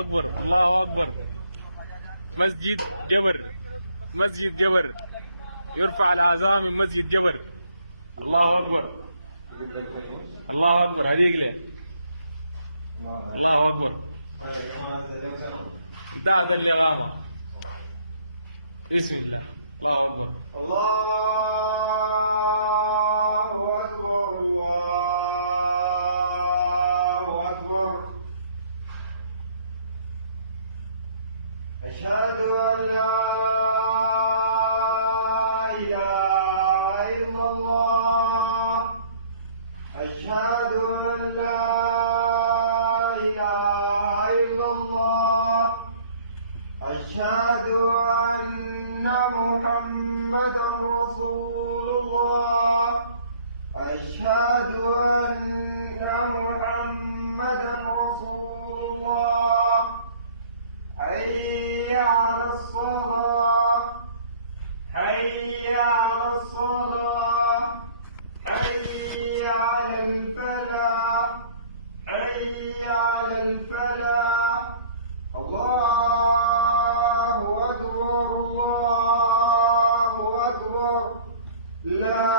أكبر الله أكبر. مسجد جبل، مسجد جبل يرفع الأذان من مسجد جبل. الله أكبر الله أكبر عليك ليه. الله أكبر. ده هذا الجمال. بسم الله. الله أكبر. الله أكبر الله أكبر. أشهد أن لا إله إلا الله. أشهد أن لا إله إلا الله. أشهد أن محمدا رسول الله. أشهد أن محمدا رسول الله. حي على الصلاة، حي على الصلاة، حي على الفلاح، حي على الفلاح. الله أكبر الله أكبر. لا